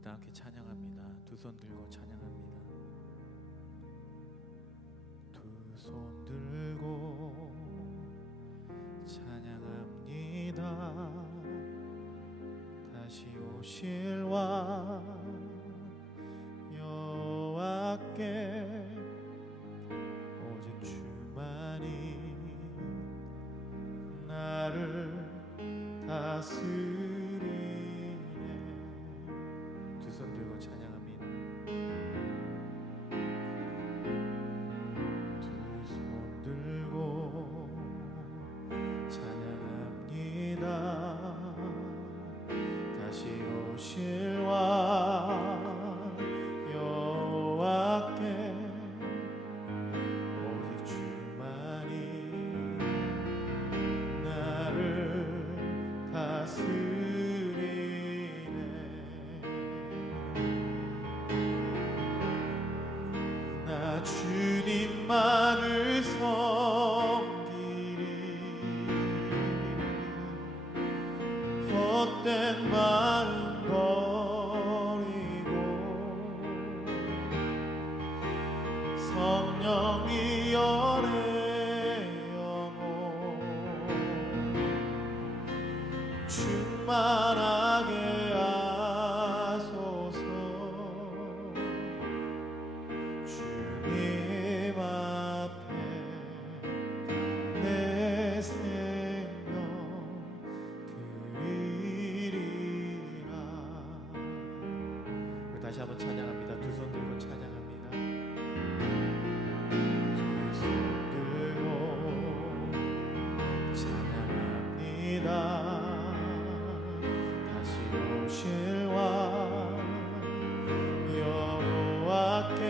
우리 다 함께 찬양합니다. 두 손 들고 찬양합니다. 두 손 들고 찬양합니다. 다시 오실 왕 여호와께 오직 주만이 나를 다스리네. 두 손 들고 찬양합니다. 두 손 들고 찬양합니다. 다시 오실 왕 여호와께 오직 주만이 나를 다스리네. 나 주님만을 섬기리. 헛된 마음 버리고 성령이 열의 영혼 충만하게 하소서. 주님 앞에 내 생명 드리리라. 우리 다시 한번 찬양합니다. 두 손 들고 찬양합니다. 두 손 들고 찬양합니다. 다시 오실 왕 여호와께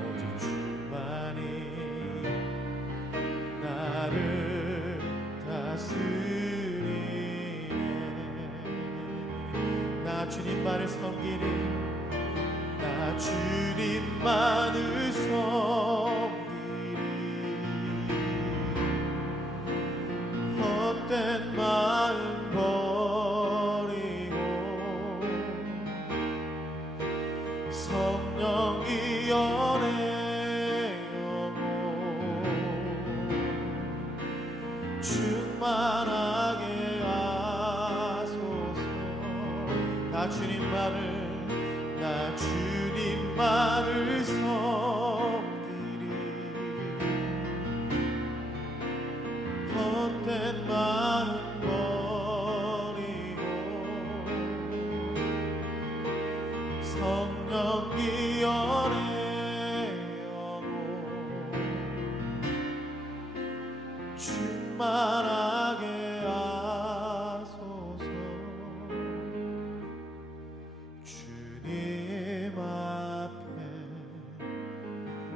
오직 주만이 나를 다스리네. 나 주님만을 섬기리. 나 주님만을 섬기리. 헛된 마음 버리고 성령이 열의 영혼 충만하게 하소서. 나 주님만을 섬기리. 헛된 마음 버리고 성령이 열의 영혼 충만하게 하소서. 주님 앞에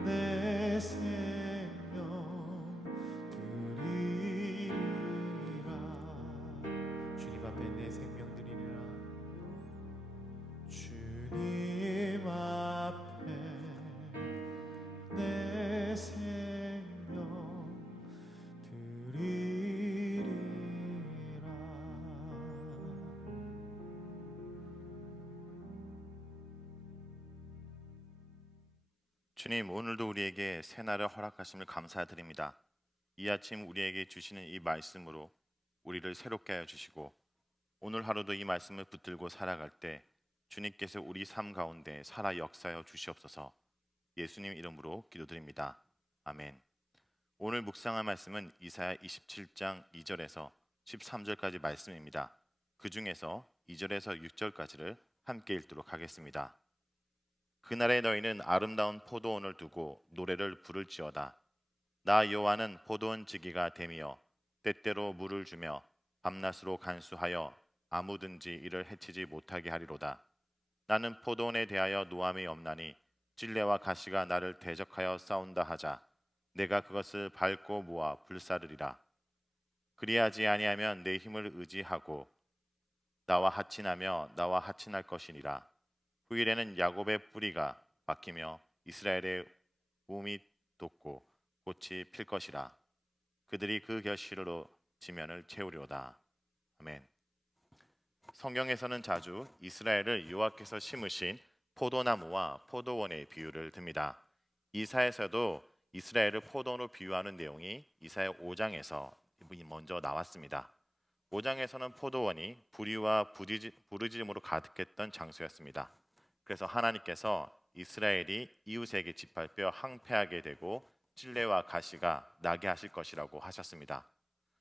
내 생명 드리리라. 주님 앞에 내 생명 드리리라. 주님 앞에 내 생명 드리리라. 주님, 오늘도 우리에게 새날을 허락하심을 감사드립니다. 이 아침 우리에게 주시는 이 말씀으로 우리를 새롭게 하여 주시고 오늘 하루도 이 말씀을 붙들고 살아갈 때 주님께서 우리 삶 가운데 살아 역사하여 주시옵소서. 예수님 이름으로 기도드립니다. 아멘. 오늘 묵상할 말씀은 이사야 27장 2절에서 13절까지 말씀입니다. 그 중에서 2절에서 6절까지를 함께 읽도록 하겠습니다. 그날에 너희는 아름다운 포도원을 두고 노래를 부를지어다. 나 여호와는 포도원 지기가 되며 때때로 물을 주며 밤낮으로 간수하여 아무든지 이를 해치지 못하게 하리로다. 나는 포도원에 대하여 노함이 없나니 찔레와 가시가 나를 대적하여 싸운다 하자 내가 그것을 밟고 모아 불사르리라. 그리하지 아니하면 내 힘을 의지하고 나와 하친하며 나와 하친할 것이니라. 후일에는 야곱의 뿌리가 박히며 이스라엘의 우음이 돋고 꽃이 필 것이라. 그들이 그 결실로 지면을 채우리로다. 아멘. 성경에서는 자주 이스라엘을 여호와께서 심으신 포도나무와 포도원의 비유를 듭니다. 이사야에서도 이스라엘을 포도원으로 비유하는 내용이 이사야 5장에서 먼저 나왔습니다. 5장에서는 포도원이 부리와 부르짖음으로 가득했던 장소였습니다. 그래서 하나님께서 이스라엘이 이웃에게 짓밟혀 항폐하게 되고 찔레와 가시가 나게 하실 것이라고 하셨습니다.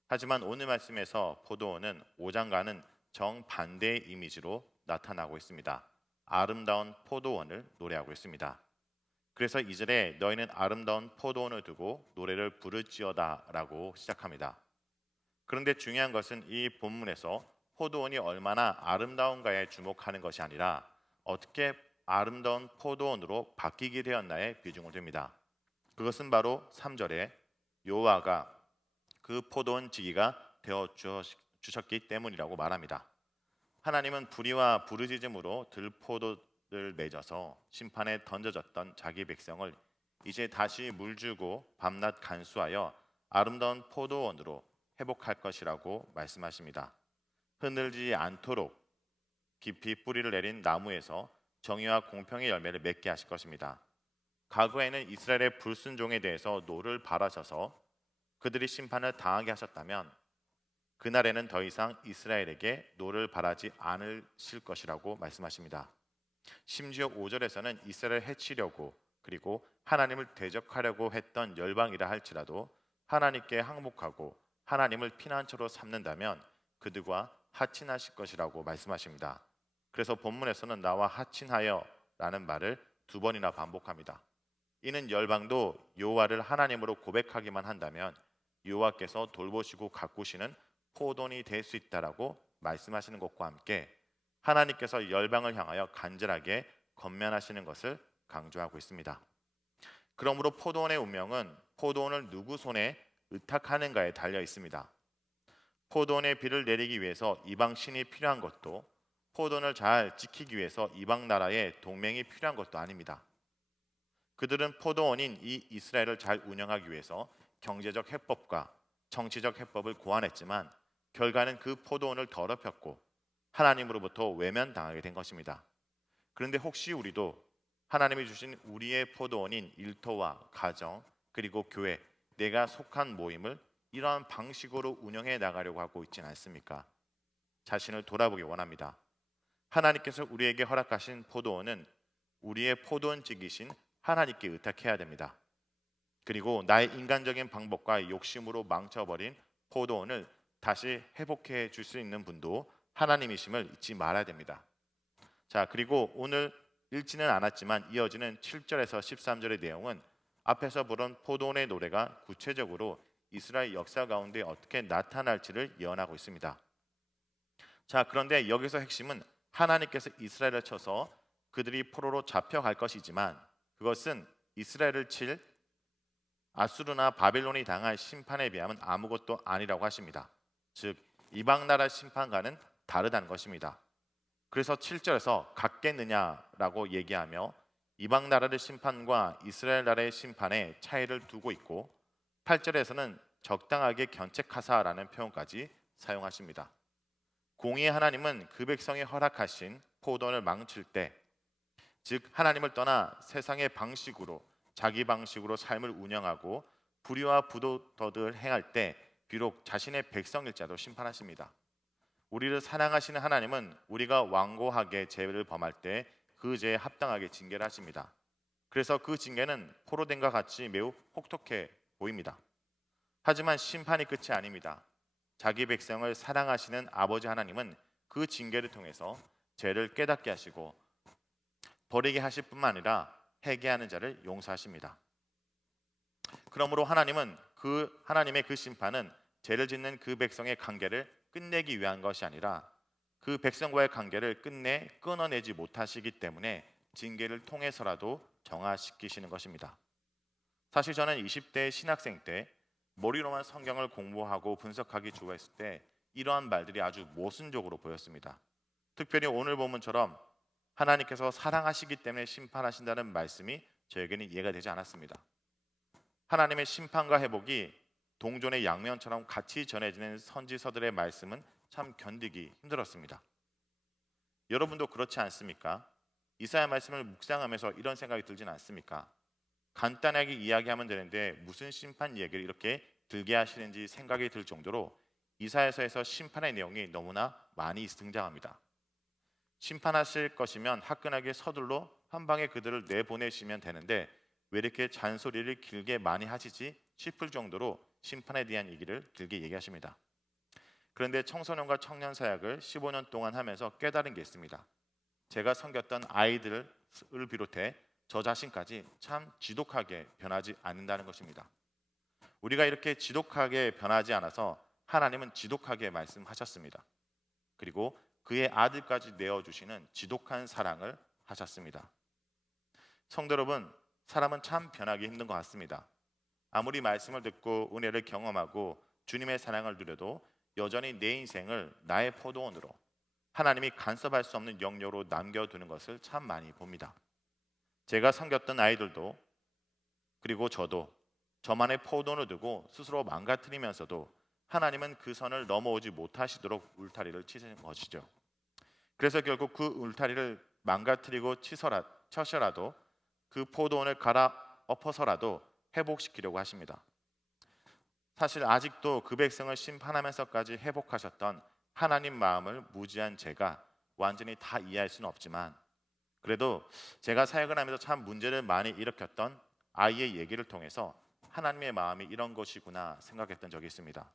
하지만 오늘 말씀에서 포도원은 5장과는 정반대의 이미지로 나타나고 있습니다. 아름다운 포도원을 노래하고 있습니다. 그래서 2절에 너희는 아름다운 포도원을 두고 노래를 부르짖어다라고 시작합니다. 그런데 중요한 것은 이 본문에서 포도원이 얼마나 아름다운가에 주목하는 것이 아니라 어떻게 아름다운 포도원으로 바뀌게 되었나에 비중을 둡니다. 그것은 바로 3절에 여호와가 그 포도원 지기가 되어 주셨기 때문이라고 말합니다. 하나님은 부리와 부르짖음으로 들포도를 맺어서 심판에 던져졌던 자기 백성을 이제 다시 물주고 밤낮 간수하여 아름다운 포도원으로 회복할 것이라고 말씀하십니다. 흔들리지 않도록 깊이 뿌리를 내린 나무에서 정의와 공평의 열매를 맺게 하실 것입니다. 과거에는 이스라엘의 불순종에 대해서 노를 바라셔서 그들이 심판을 당하게 하셨다면 그날에는 더 이상 이스라엘에게 노를 바라지 않으실 것이라고 말씀하십니다. 심지어 5절에서는 이스라엘을 해치려고 그리고 하나님을 대적하려고 했던 열방이라 할지라도 하나님께 항복하고 하나님을 피난처로 삼는다면 그들과 하친하실 것이라고 말씀하십니다. 그래서 본문에서는 나와 하친하여 라는 말을 2번이나 반복합니다. 이는 열방도 여호와를 하나님으로 고백하기만 한다면 여호와께서 돌보시고 가꾸시는 포도원이 될 수 있다라고 말씀하시는 것과 함께 하나님께서 열방을 향하여 간절하게 건면하시는 것을 강조하고 있습니다. 그러므로 포도원의 운명은 포도원을 누구 손에 의탁하는가에 달려 있습니다. 포도원의 비를 내리기 위해서 이방 신이 필요한 것도 포도원을 잘 지키기 위해서 이방 나라의 동맹이 필요한 것도 아닙니다. 그들은 포도원인 이 이스라엘을 잘 운영하기 위해서 경제적 해법과 정치적 해법을 고안했지만 결과는 그 포도원을 더럽혔고 하나님으로부터 외면당하게 된 것입니다. 그런데 혹시 우리도 하나님이 주신 우리의 포도원인 일터와 가정 그리고 교회, 내가 속한 모임을 이러한 방식으로 운영해 나가려고 하고 있지는 않습니까? 자신을 돌아보기 원합니다. 하나님께서 우리에게 허락하신 포도원은 우리의 포도원직이신 하나님께 의탁해야 됩니다. 그리고 나의 인간적인 방법과 욕심으로 망쳐버린 포도원을 다시 회복해 줄 수 있는 분도 하나님이심을 잊지 말아야 됩니다. 자, 그리고 오늘 읽지는 않았지만 이어지는 7절에서 13절의 내용은 앞에서 부른 포도원의 노래가 구체적으로 이스라엘 역사 가운데 어떻게 나타날지를 예언하고 있습니다. 자, 그런데 여기서 핵심은 하나님께서 이스라엘을 쳐서 그들이 포로로 잡혀갈 것이지만 그것은 이스라엘을 칠 아수르나 바벨론이 당할 심판에 비하면 아무것도 아니라고 하십니다. 즉 이방 나라 심판과는 다르다는 것입니다. 그래서 7절에서 같겠느냐라고 얘기하며 이방 나라의 심판과 이스라엘 나라의 심판에 차이를 두고 있고 8절에서는 적당하게 견책하사라는 표현까지 사용하십니다. 공의의 하나님은 그 백성이 허락하신 포도원을 망칠 때, 즉 하나님을 떠나 세상의 방식으로 자기 방식으로 삶을 운영하고 불의와 부도덕을 행할 때 비록 자신의 백성일지라도 심판하십니다. 우리를 사랑하시는 하나님은 우리가 완고하게 죄를 범할 때 그 죄에 합당하게 징계를 하십니다. 그래서 그 징계는 포로된과 같이 매우 혹독해 보입니다. 하지만 심판이 끝이 아닙니다. 자기 백성을 사랑하시는 아버지 하나님은 그 징계를 통해서 죄를 깨닫게 하시고 버리게 하실 뿐만 아니라 회개하는 자를 용서하십니다. 그러므로 하나님은 하나님의 그 심판은 죄를 짓는 그 백성의 관계를 끝내기 위한 것이 아니라 그 백성과의 관계를 끝내 끊어내지 못하시기 때문에 징계를 통해서라도 정화시키시는 것입니다. 사실 저는 20대 신학생 때 머리로만 성경을 공부하고 분석하기 좋아했을 때 이러한 말들이 아주 모순적으로 보였습니다. 특별히 오늘 본문처럼 하나님께서 사랑하시기 때문에 심판하신다는 말씀이 저에게는 이해가 되지 않았습니다. 하나님의 심판과 회복이 동전의 양면처럼 같이 전해지는 선지서들의 말씀은 참 견디기 힘들었습니다. 여러분도 그렇지 않습니까? 이사야 말씀을 묵상하면서 이런 생각이 들진 않습니까? 간단하게 이야기하면 되는데 무슨 심판 얘기를 이렇게 들게 하시는지 생각이 들 정도로 이사야서에서 심판의 내용이 너무나 많이 등장합니다. 심판하실 것이면 화끈하게 서둘러 한 방에 그들을 내보내시면 되는데 왜 이렇게 잔소리를 길게 많이 하시지 싶을 정도로 심판에 대한 얘기를 길게 얘기하십니다. 그런데 청소년과 청년 사역을 15년 동안 하면서 깨달은 게 있습니다. 제가 섬겼던 아이들을 비롯해 저 자신까지 참 지독하게 변하지 않는다는 것입니다. 우리가 이렇게 지독하게 변하지 않아서 하나님은 지독하게 말씀하셨습니다. 그리고 그의 아들까지 내어주시는 지독한 사랑을 하셨습니다. 성도 여러분, 사람은 참 변하기 힘든 것 같습니다. 아무리 말씀을 듣고 은혜를 경험하고 주님의 사랑을 누려도 여전히 내 인생을 나의 포도원으로 하나님이 간섭할 수 없는 영역으로 남겨두는 것을 참 많이 봅니다. 제가 섬겼던 아이들도 그리고 저도 저만의 포도원을 두고 스스로 망가뜨리면서도 하나님은 그 선을 넘어오지 못하시도록 울타리를 치신 것이죠. 그래서 결국 그 울타리를 망가뜨리고 쳐서라도 그 포도원을 갈아엎어서라도 회복시키려고 하십니다. 사실 아직도 그 백성을 심판하면서까지 회복하셨던 하나님 마음을 무지한 제가 완전히 다 이해할 수는 없지만 그래도 제가 사역을 하면서 참 문제를 많이 일으켰던 아이의 얘기를 통해서 하나님의 마음이 이런 것이구나 생각했던 적이 있습니다.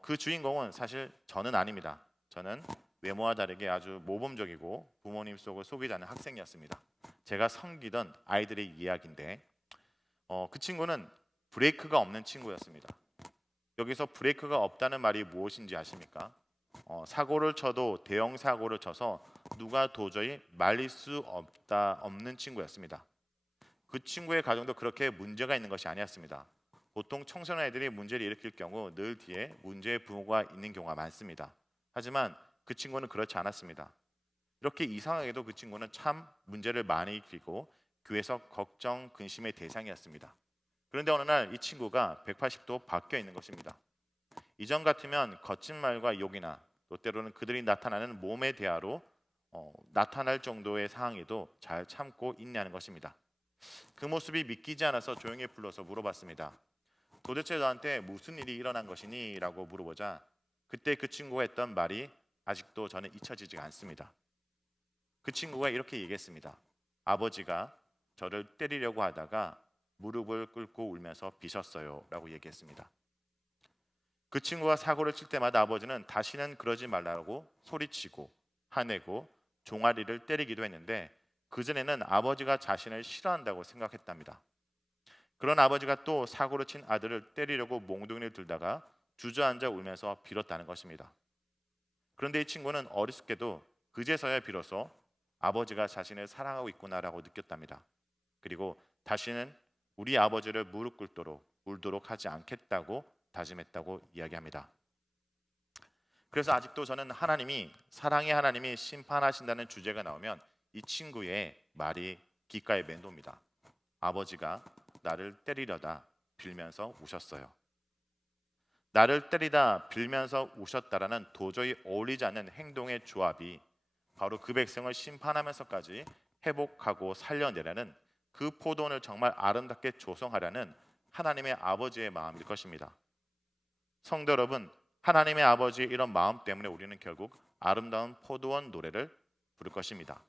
그 주인공은 사실 저는 아닙니다. 저는 외모와 다르게 아주 모범적이고 부모님 속을 속이지 않는 학생이었습니다. 제가 섬기던 아이들의 이야기인데 그 친구는 브레이크가 없는 친구였습니다. 여기서 브레이크가 없다는 말이 무엇인지 아십니까? 사고를 쳐도 대형 사고를 쳐서 누가 도저히 말릴 수 없는 친구였습니다. 그 친구의 가정도 그렇게 문제가 있는 것이 아니었습니다. 보통 청소년 애들이 문제를 일으킬 경우 늘 뒤에 문제의 부모가 있는 경우가 많습니다. 하지만 그 친구는 그렇지 않았습니다. 이렇게 이상하게도 그 친구는 참 문제를 많이 일으키고 교회에서 걱정, 근심의 대상이었습니다. 그런데 어느 날 이 친구가 180도 바뀌어 있는 것입니다. 이전 같으면 거친 말과 욕이나 또 때로는 그들이 나타나는 몸의 대화로 나타날 정도의 상황에도 잘 참고 있냐는 것입니다. 그 모습이 믿기지 않아서 조용히 불러서 물어봤습니다. 도대체 너한테 무슨 일이 일어난 것이니? 라고 물어보자 그때 그 친구가 했던 말이 아직도 저는 잊혀지지가 않습니다. 그 친구가 이렇게 얘기했습니다. 아버지가 저를 때리려고 하다가 무릎을 꿇고 울면서 비셨어요 라고 얘기했습니다. 그 친구가 사고를 칠 때마다 아버지는 다시는 그러지 말라고 소리치고 화내고 종아리를 때리기도 했는데 그전에는 아버지가 자신을 싫어한다고 생각했답니다. 그런 아버지가 또 사고를 친 아들을 때리려고 몽둥이를 들다가 주저앉아 울면서 빌었다는 것입니다. 그런데 이 친구는 어리숙게도 그제서야 비로소 아버지가 자신을 사랑하고 있구나라고 느꼈답니다. 그리고 다시는 우리 아버지를 무릎 꿇도록 울도록 하지 않겠다고 다짐했다고 이야기합니다. 그래서 아직도 저는 하나님이 사랑의 하나님이 심판하신다는 주제가 나오면 이 친구의 말이 귓가에 맴돕니다. 아버지가 나를 때리려다 빌면서 우셨어요. 나를 때리다 빌면서 우셨다라는 도저히 어울리지 않는 행동의 조합이 바로 그 백성을 심판하면서까지 회복하고 살려내라는 그 포도원을 정말 아름답게 조성하라는 하나님의 아버지의 마음일 것입니다. 성도 여러분, 하나님의 아버지의 이런 마음 때문에 우리는 결국 아름다운 포도원 노래를 부를 것입니다.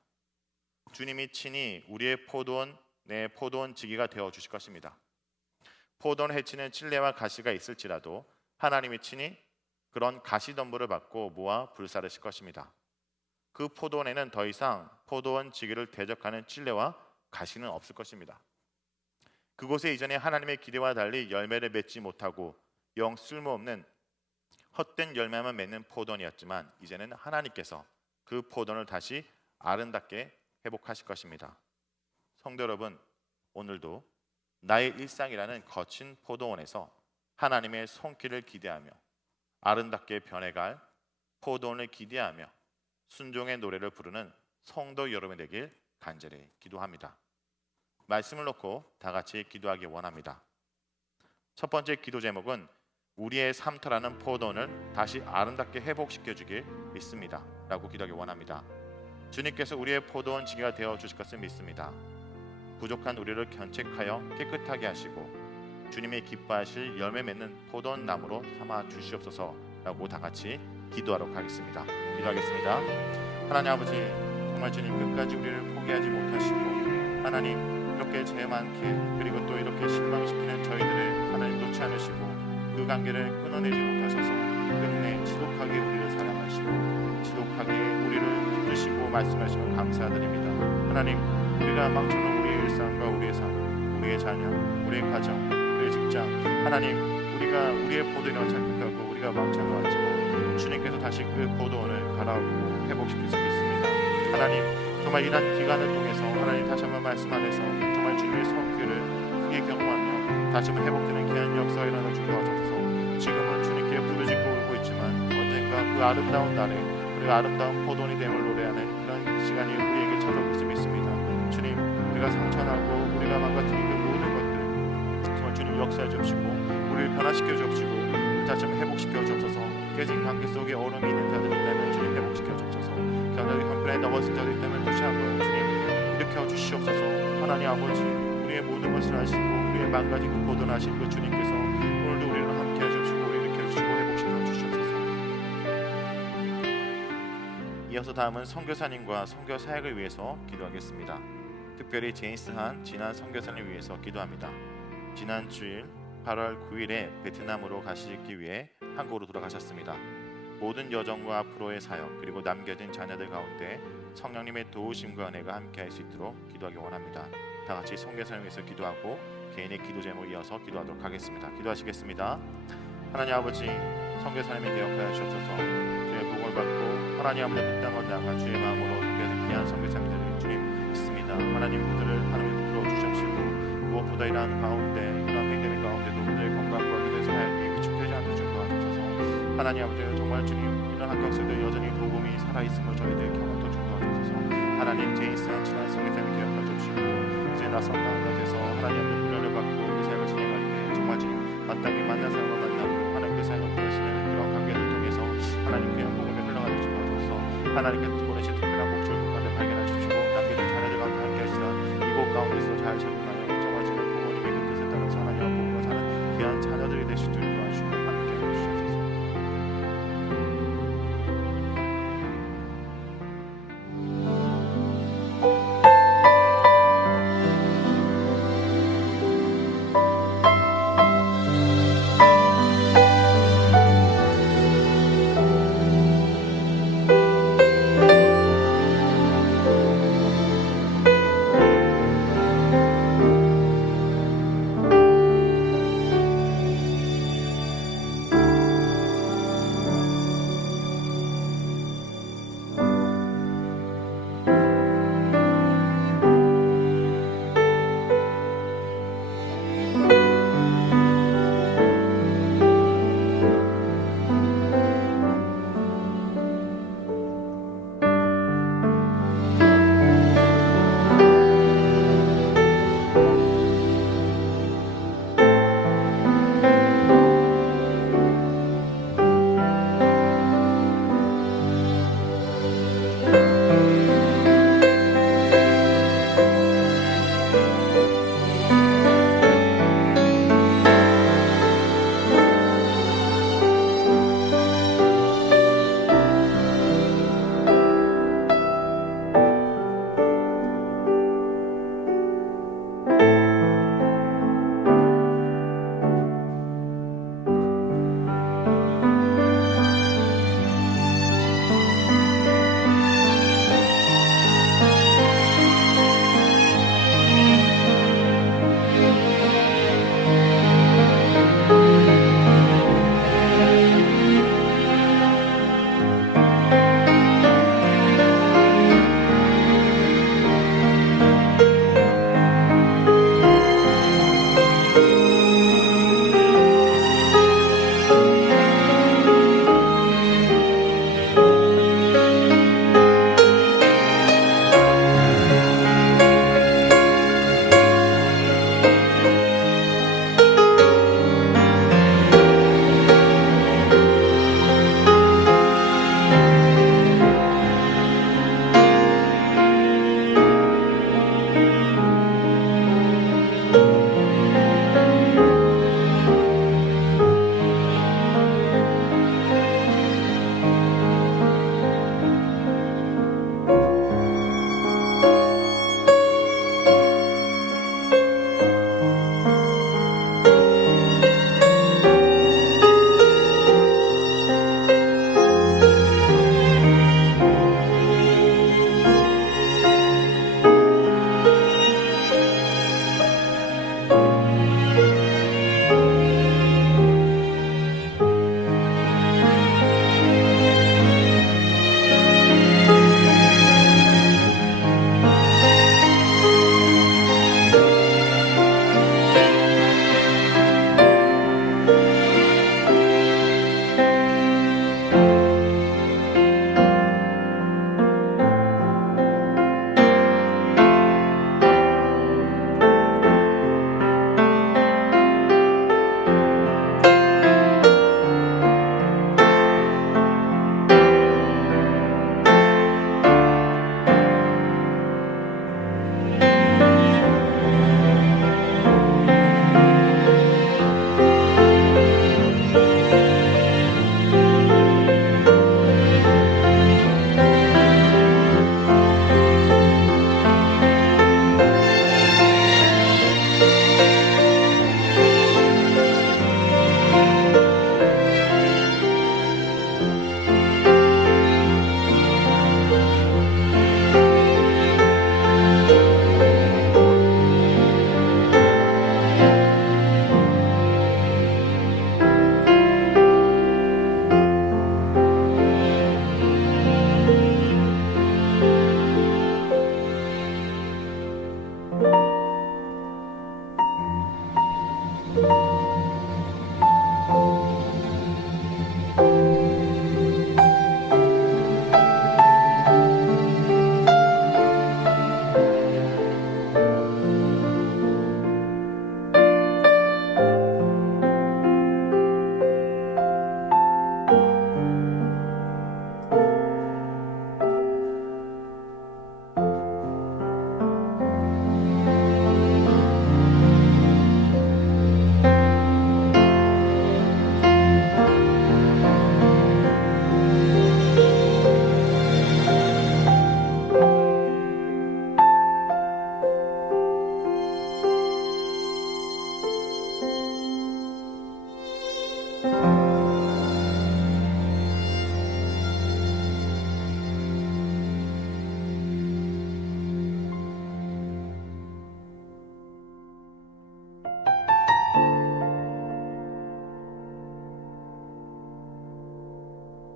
주님이 친히 우리의 포도원, 내 포도원 지기가 되어 주실 것입니다. 포도원 해치는 찔레와 가시가 있을지라도 하나님이 친히 그런 가시덤불을 받고 모아 불사르실 것입니다. 그 포도원에는 더 이상 포도원 지기를 대적하는 찔레와 가시는 없을 것입니다. 그곳에 이전에 하나님의 기대와 달리 열매를 맺지 못하고 영 쓸모없는 헛된 열매만 맺는 포도원이었지만 이제는 하나님께서 그 포도원을 다시 아름답게 회복하실 것입니다. 성도 여러분, 오늘도 나의 일상이라는 거친 포도원에서 하나님의 손길을 기대하며 아름답게 변해갈 포도원을 기대하며 순종의 노래를 부르는 성도 여러분 되길 간절히 기도합니다. 말씀을 놓고 다 같이 기도하기 원합니다. 첫 번째 기도 제목은 우리의 삶터라는 포도원을 다시 아름답게 회복시켜 주길 믿습니다 라고 기도하기 원합니다. 주님께서 우리의 포도원 지기가 되어 주실 것을 믿습니다. 부족한 우리를 견책하여 깨끗하게 하시고 주님의 기뻐하실 열매 맺는 포도원 나무로 삼아 주시옵소서 라고 다 같이 기도하도록 하겠습니다. 기도하겠습니다. 하나님 아버지, 정말 주님 끝까지 우리를 포기하지 못하시고 하나님 이렇게 죄 많게 그리고 또 이렇게 실망시키는 저희들을 하나님 놓지 않으시고 그 관계를 끊어내지 못하셔서 끝내 지독하게 우리를 사랑하시고 지독하게 우리를 붙드시고 말씀하시면 감사드립니다. 하나님, 우리가 망쳐놓은 우리의 일상과 우리의 삶, 우리의 자녀, 우리의 가정, 우리의 직장, 하나님 우리가 우리의 포도원을 착각하고 우리가 망쳐놓았지만 주님께서 다시 그 포도원을 갈아엎고 회복시킬 수 있습니다. 하나님, 정말 이런 기간을 통해서 하나님 다시 한번 말씀 안에서 정말 주님의 성규를 크게 경험하며 다시 한번 회복되는 귀한 역사가 일어나 주옵소서. 지금은 주님께 부르짖고 울고 있지만 언젠가 그 아름다운 날에 우리가 아름다운 포도원이 됨을 노래하는 그런 시간이 우리에게 찾아올 수 있습니다. 주님, 우리가 상처나고 우리가 망가뜨린 그 모든 것들 정말 주님 역사해 주시고 우리를 변화시켜 주시고 우리 다시 한번 회복시켜 주옵소서. 깨진 관계 속에 얼음이 있는 자들이 있다면 주님 회복시켜 주옵소서. 견뎌기 형편에 넘어진 자들이 있다면 다시 한번 주님 일으켜 주시옵소서. 하나님 아버지, 우리의 모든 것을 아시고 우리의 망가진 그 포도원 아신 그 주님께서 오늘도 우리를 함께 하시옵시고 일으켜 주시고 회복시켜 주시옵소서. 이어서 다음은 선교사님과 선교 사역을 위해서 기도하겠습니다. 특별히 제임스 한 진한 선교사님을 위해서 기도합니다. 지난 주일 8월 9일에 베트남으로 가시기 위해 한국으로 돌아가셨습니다. 모든 여정과 앞으로의 사역 그리고 남겨진 자녀들 가운데 성령님의 도우심과 은혜가 함께할 수 있도록 기도하기 원합니다. 다 같이 선교사님을 위해서 기도하고 개인의 기도 제목 이어서 기도하도록 하겠습니다. 기도하시겠습니다. 하나님 아버지, 선교사님을 기억하여 주옵소서. 주의 복을 받고 하나님 아버지 그 땅을 나가 주의 마음으로 섬겨진 귀한 선교사님들을 주님 믿습니다. 하나님 그들을 하나님 붙들어 주십시오. 무엇보다 이러한 가운데 이러한 팬데믹 가운데도 그들의 건강과 그들의 사역이 위축되지 않도록 좀 도와주셔서 하나님 아버지 정말 주님 이런 환경 속에도 여전히 복음이 살아있음을 저희들 경험도 좀 도와주셔서 하나님 제이스한 친한 성교사님을 기억하여 주시고 이제 낯선 가운데서 하나님의 훈련을 받고 그 사역을 진행할 때 정말 주님 마땅히 만난 사람을 만나고 하나님 그 사역을 보내시는 그런 관계를 통해서 하나님 그냥 복음이 흘러가는 줄 도와주셔서 하나님께서 보내신 특별한 목줄 곳간을 발견하십시오. 남겨진 자녀들 가운데 함께 하시라. 이곳 가운데서 잘 적응하여 정말 주님 부모님의 그 뜻에 따라서 하나님 복음을 사는 귀한 자녀들이 되실 줄 도와주시고 함께 해주시옵소서.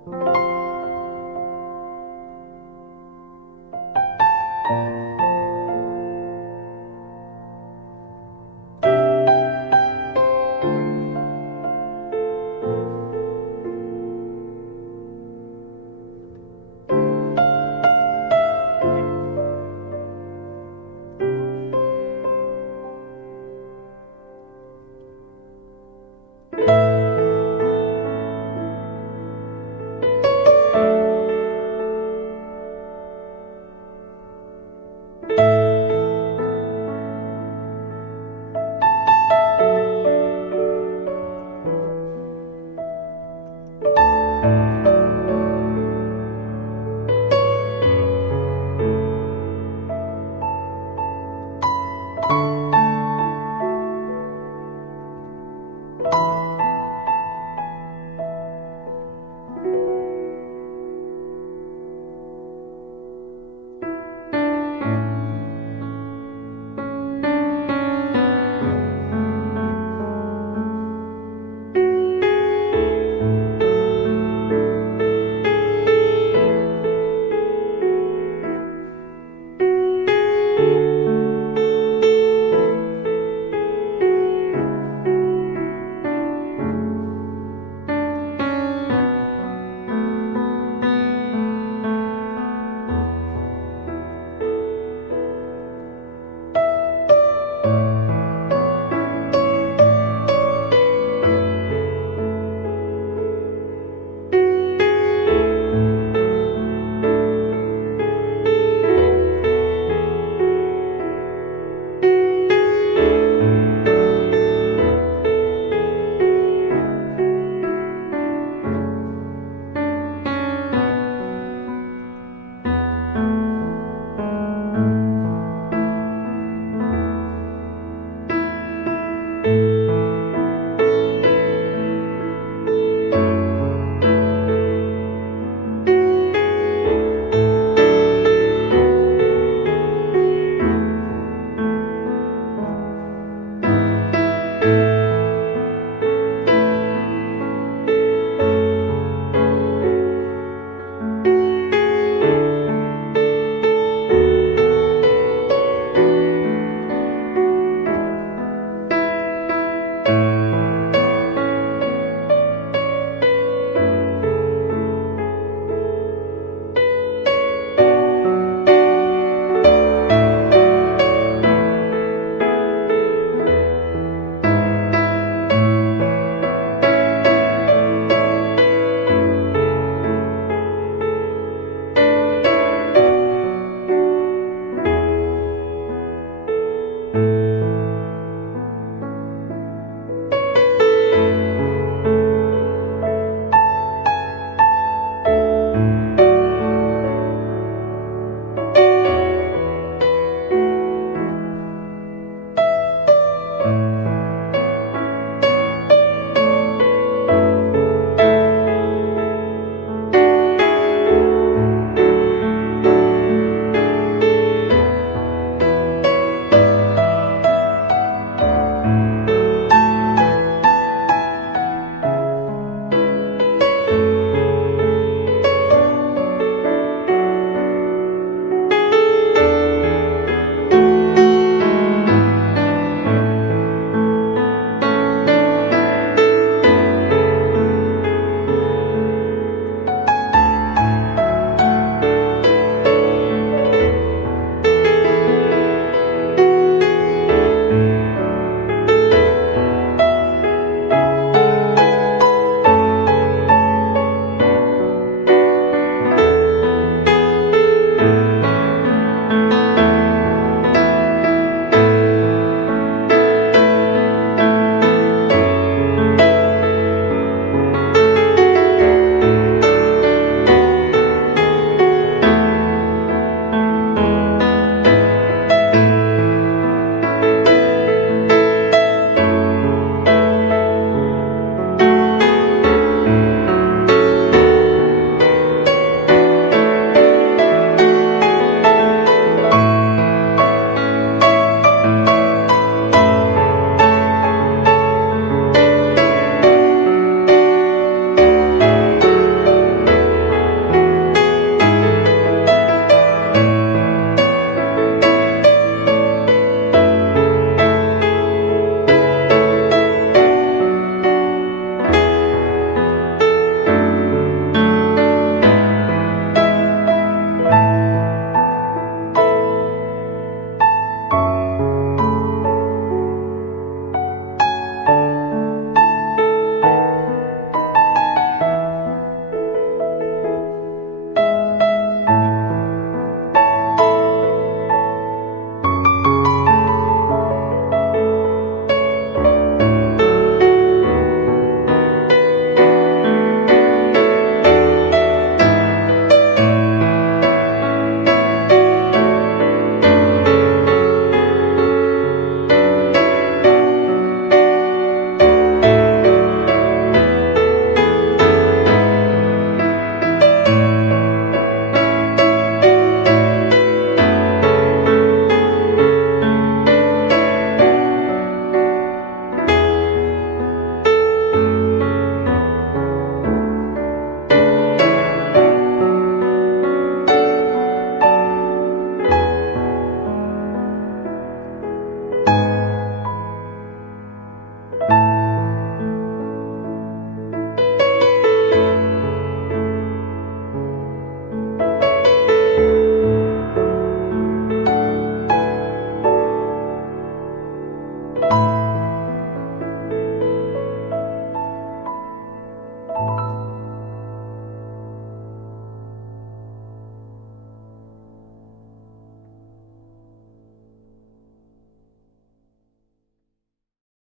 아멘.